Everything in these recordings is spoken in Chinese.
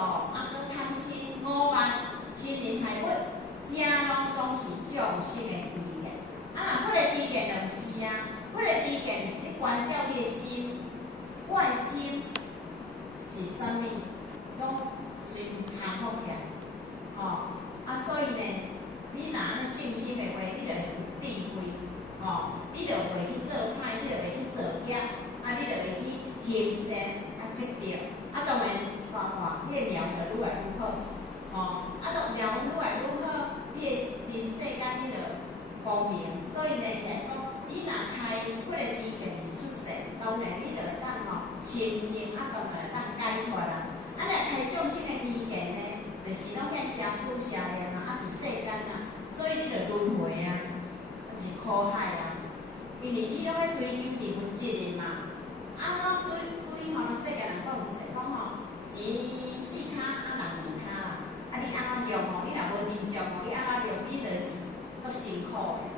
啊，佮贪亲5万，亲人害物，这拢总是众生的知见。啊，若迄个知见就是啊，迄个知见就是咧关照你的心，我的心是啥物，拢全降服起来，吼、啊，所以呢，你若安尼静心的话，你就会有智慧，吼、你就袂去做歹，你就袂去做孽，啊，你就会去行善，啊，积德，啊，当然，迄个苗就愈来愈好，吼、啊，当苗愈来愈好，你的人世间你就光明。所以呢，就是讲，你若开迄个知见是出世，当然你就当吼清净，啊，当然当解脱啦。啊，若开众生的知见呢，就是拢遐邪思邪念啊，伫世间啊，所以你就轮回啊，就是苦海啊。因为你拢在追求伫物质的嘛，啊，对吼，世间人讲一个讲吼，钱4骹，啊，人2骹啦。啊，你安怎用吼？你若无知足吼，你安怎用？你就是足辛苦的。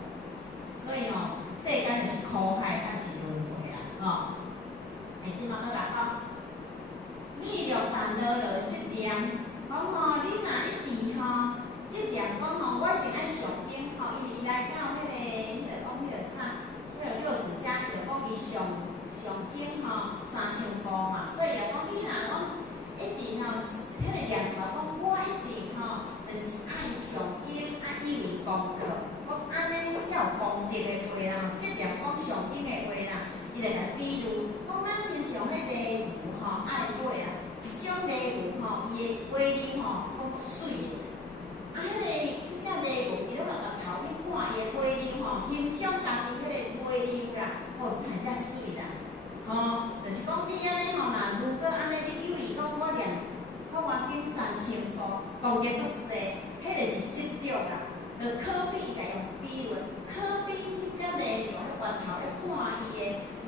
所以吼，世间就是苦海，啊，是轮回啦，吼。即马好啦，吼。逆着烦恼落即念，讲吼，你若一直吼，即念讲吼，我一定爱上经吼，因为伊来到迄个讲迄个啥，迄个六祖家，就讲伊上经吼3000部嘛，所以就讲你若讲一直吼，迄个念头讲我一直吼，就是爱上经，啊以为功德，讲安尼才有功德的话啦，即念讲上经的话啦，伊就来比如讲咱亲像迄个牛吼爱买啊。一种礼物吼，伊的威力吼，讲水的。啊，即只礼物，伊拢个头去看伊的威力吼，欣赏家己迄个威力啦，哦，看遮水啦，吼，就是讲你安尼吼，如果安尼你以为讲我念，我经3000部，功德足济，迄个是执着啦。就可比伊家用比论，可比迄只礼物咧，源头咧看伊的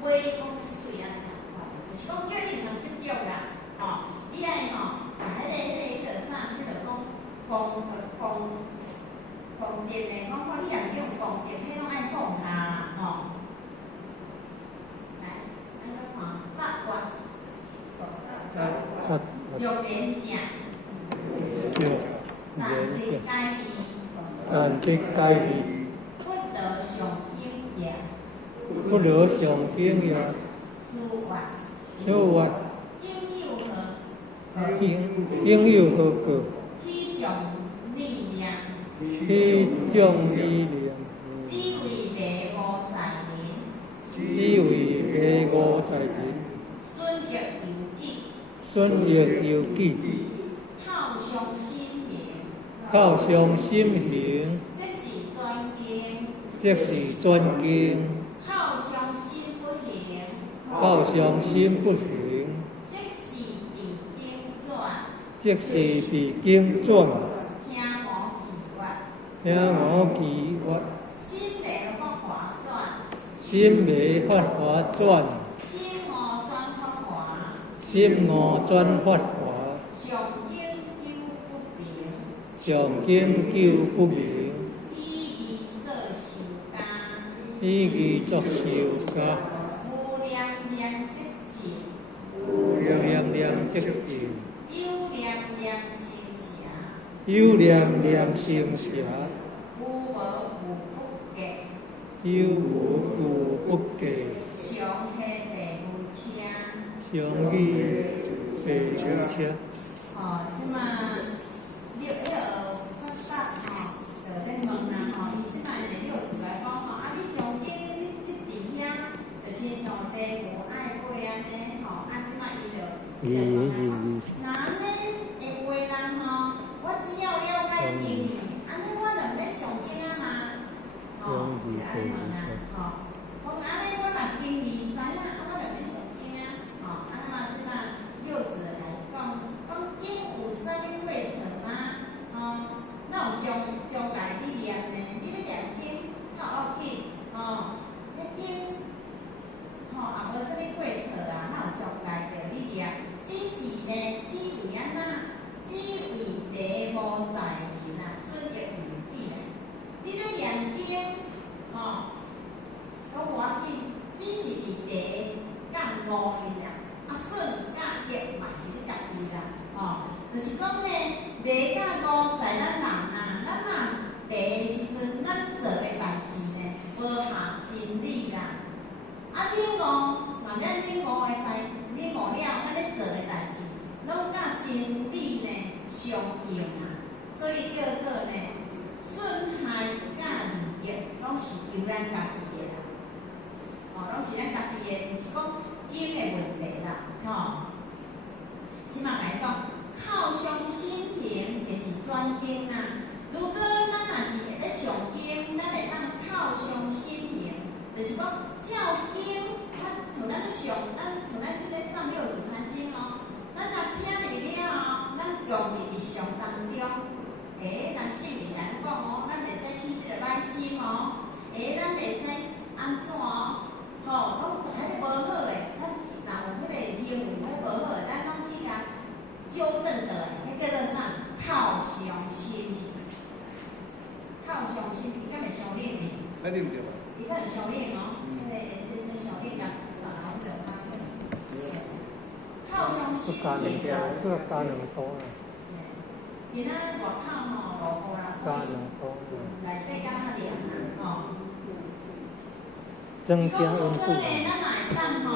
威力讲遮水安尼共款，就是讲叫你通执着啦。吼，你爱吼，把迄个啥，迄个讲功德的，讲你若用功德，迄拢爱放下啦，吼。来，咱搁看八卦，六连讲，但即解义，不得上经也，不得上经也，书法。应有何果？彼种力量，只为迷误在人，损益有己，好伤心行，即是专经，好伤心不行，即是比经传，听我奇曰，心未发华转，心无转发华，上经究不明，以义作受家，无念念即情。有念念成邪，有无故不计，常语白无车。即马发达就咧问啦伊即马就六祖来讲啊，你上经你即伫遐，就亲像地无爱买安尼即马伊就问那安尼会话人我只要了解经义，安尼我就要上经嘛，就安尼问讲安尼我若经义知影，我就要上经安尼嘛即马六祖来讲经有啥物过程吗？哪有将来你念呢？你要念经，较要紧迄经也无啥物过程哪有将来着你念？只是呢，只为安怎？只为迷误在人损益有己你咧念经，讲无要紧，只是伫地就是讲呢，袂甲误在咱人啊，咱人白的时阵，咱做的代志呢，无合真理啦。啊，领悟，若咱领悟的在领悟了，咱咧做的代志，拢甲真理呢相应啊，所以叫做呢，损害甲利益，拢是由咱家己的啦。拢是咱家己的，毋是讲经的问题啦，吼。即马来讲，靠上心灵就是专经啦。如果咱若是会咧上经，咱会当靠上心灵，就是讲照经，像咱咧上，像咱即个上六祖坛经哦，咱若听入了后，咱用伫日常当中，咱圣人来讲哦，咱袂使起即个歹心哦，咱袂使安怎哦？拢迄个无好诶，咱若有迄个行为迄无好诶，咱拢去甲纠正的，迄叫做啥？靠上心灵，靠上心灵，伊敢会相应呢？肯定对吧？伊敢会相应哦？迄个先生相应甲老者发生。靠上心灵，这个加两多啊。伊咱外口吼落雨啦，所以内底敢较凉啊，吼。增加温度。咱来当吼，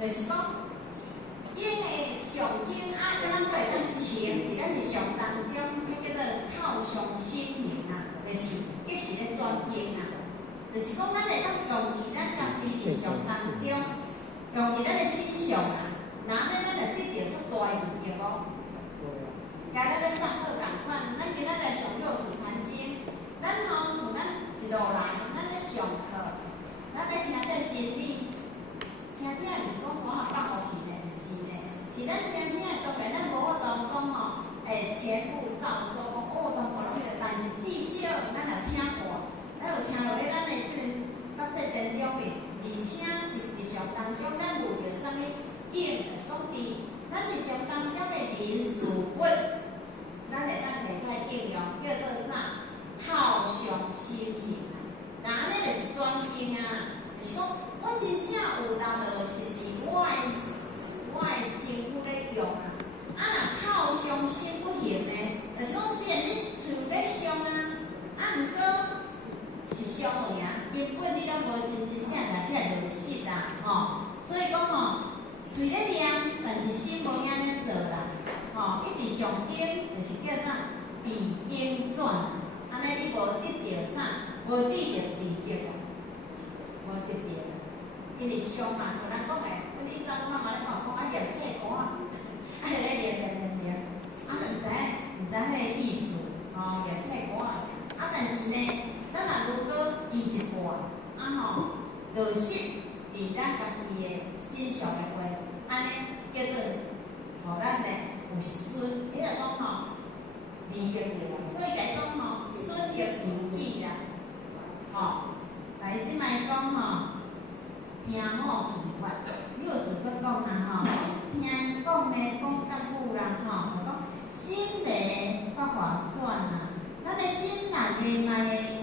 就是讲，因为上经啊，咱会当实行伫咱日常当中，迄叫做靠上心灵啊，就是亦是咧专经啊，就是讲咱会当用伫咱家己日常当中，用伫咱的心上啊，然后咱就得到足大的利益哦。甲咱咧上课共款，咱今仔来上六祖坛经，咱吼从咱一路来，咱咧上课。咱咧听这真理，听听就是讲我也放互去咧，是咧，是咱听听当然咱无法度讲吼，全部照收讲，当我拢个，但是至少咱有听过，咱有听落去咱的即个角色当中哩，而且日常当中咱有着啥物经，就是讲伫咱日常当中的人事物，咱会当摕来应用，叫做啥？靠上心灵。那安尼就是专经啊，就是讲我真正有当就是伫我的身躯咧用啊。若靠上心不行呢，就是讲虽然你厝咧上啊，毋过是上尔啊，根本你拢无真正来变落实啦，吼。所以讲吼，嘴咧念，但是心无安尼做啦，吼。一直上经就是叫啥？比经转，安尼你无得到啥？无得到利益，无得到，因为上嘛，像咱讲诶，你昨昏嘛咧讲念册歌啊，咧念，毋知迄个意思，念册歌啊。但是呢，咱若如果记一半，落实伫咱家己诶心上诶话，安尼叫做互咱呢有顺，你就讲吼利益着啦。所以来讲吼，顺益如意啦。来即摆讲吼，听我奇法，有时佫讲啦听讲呢讲较久啦就讲心灵发华转啊，咱的心内的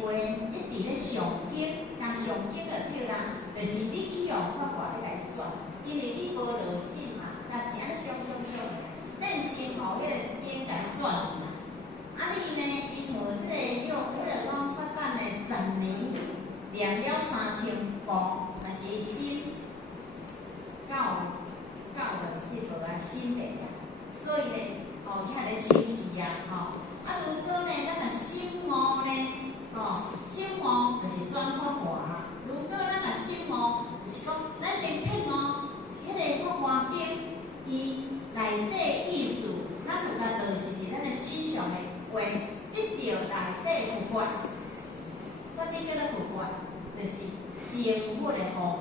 话一直咧上经，上经就对啦，就是你去用发华咧来转，因为你无落实嘛，但是安上变成吼迄个经来转嘛。你呢？伊像即个讲发展的10年，念了3000部，但是心到就是无啊心地啊，所以呢，伊还咧清晰啊，如果呢，咱若心魔呢，心魔就是转发华。如果咱若心魔，就是讲咱连听迄个发华经，伊内底意思，咱有甲落实伫咱的心上的。话一条内底有法，啥物叫做有法？就是成佛的方